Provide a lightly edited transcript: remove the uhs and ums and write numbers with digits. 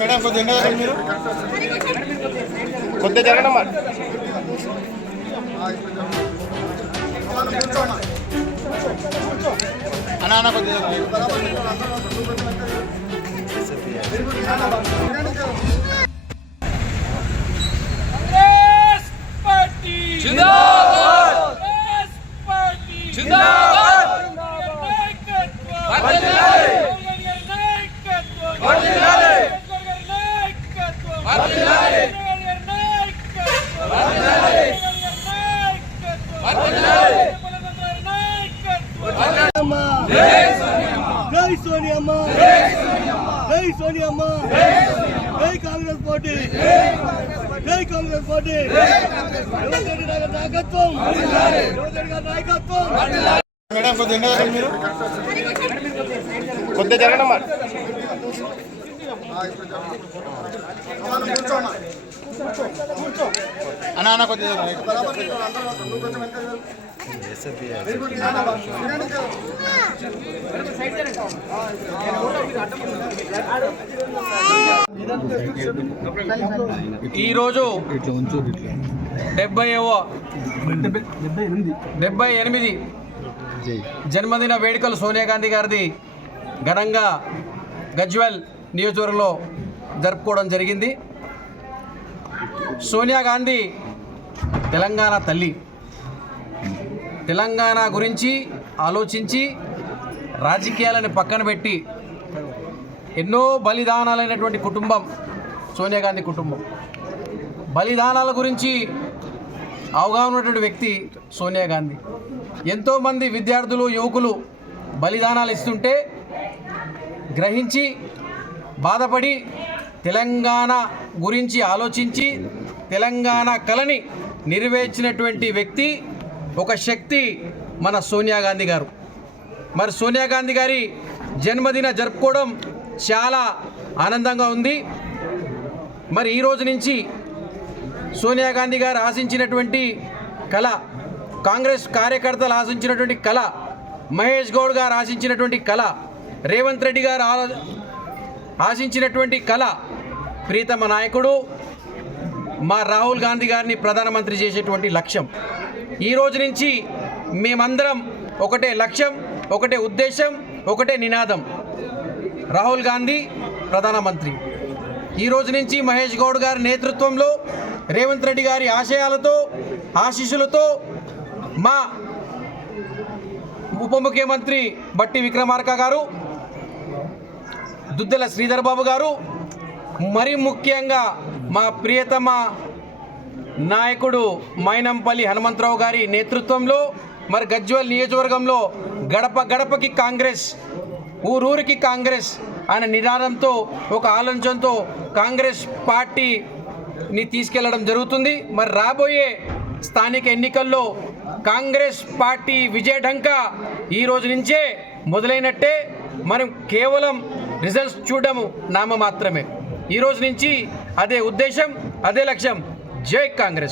Madam కొద్దిగా మీరు కొద్దిగా జరగడమ్మా. అన్న కొద్దిగా కాంగ్రెస్ పార్టీ జై కాంగ్రెస్ పార్టీ నాయకత్వం నాయకత్వం. మేడం కొద్దిగా మీరు కొద్దిగా జరగడమ్మా. అన్న కొద్దిగా ఈరోజు 78 జన్మదిన వేడుకలు సోనియా గాంధీ గారిది ఘనంగా గజ్వెల్ నియోజకవర్గంలో జరుపుకోవడం జరిగింది. సోనియా గాంధీ తెలంగాణ తల్లి. తెలంగాణ గురించి ఆలోచించి రాజకీయాలను పక్కన పెట్టి ఎన్నో బలిదానాలైనటువంటి కుటుంబం సోనియా గాంధీ కుటుంబం. బలిదానాల గురించి అవగాహన ఉన్నటువంటి వ్యక్తి సోనియా గాంధీ. ఎంతోమంది విద్యార్థులు యువకులు బలిదానాలు ఇస్తుంటే గ్రహించి బాధపడి తెలంగాణ గురించి ఆలోచించి తెలంగాణ కళని నెరవేర్చినటువంటి వ్యక్తి ఒక శక్తి మన సోనియా గాంధీ గారు. మరి సోనియా గాంధీ గారి జన్మదిన జరుపుకోవడం చాలా ఆనందంగా ఉంది. మరి ఈ రోజు నుంచి సోనియా గాంధీ గారు ఆశించినటువంటి కళ, కాంగ్రెస్ కార్యకర్తలు ఆశించినటువంటి కళ, మహేష్ గౌడ్ గారు ఆశించినటువంటి కళ, రేవంత్ రెడ్డి గారు ఆశించినటువంటి కళ, ప్రీతమ నాయకుడు మా రాహుల్ గాంధీ గారిని ప్రధానమంత్రి చేసేటువంటి లక్ష్యం. ఈ రోజు నుంచి మేమందరం ఒకటే లక్ష్యం, ఒకటే ఉద్దేశం, ఒకటే నినాదం. రాహుల్ గాంధీ ప్రధానమంత్రి. ఈ రోజు నుంచి మహేష్ గౌడ్ గారి నేతృత్వంలో రేవంత్ రెడ్డి గారి ఆశయాలతో ఆశీస్సులతో మా ఉప ముఖ్యమంత్రి బట్టి విక్రమార్క గారు, దుద్దెల శ్రీధర్ బాబు గారు, మరి ముఖ్యంగా మా ప్రియతమ నాయకుడు మైనంపల్లి హనుమంతరావు గారి నేతృత్వంలో మరి గజ్వెల్ నియోజకవర్గంలో గడప గడపకి కాంగ్రెస్, ఊరూరికి కాంగ్రెస్ అనే నినాదంతో ఒక ఆలోచనతో కాంగ్రెస్ పార్టీని తీసుకెళ్లడం జరుగుతుంది. మరి రాబోయే స్థానిక ఎన్నికల్లో కాంగ్రెస్ పార్టీ విజయఢంకా ఈ రోజు నుంచే మొదలైనట్టే. మనం కేవలం రిజల్ట్స్ చూడము నామ మాత్రమే. ఈ రోజు నుంచి అదే ఉద్దేశం, అదే లక్ష్యం. జై కాంగ్రెస్.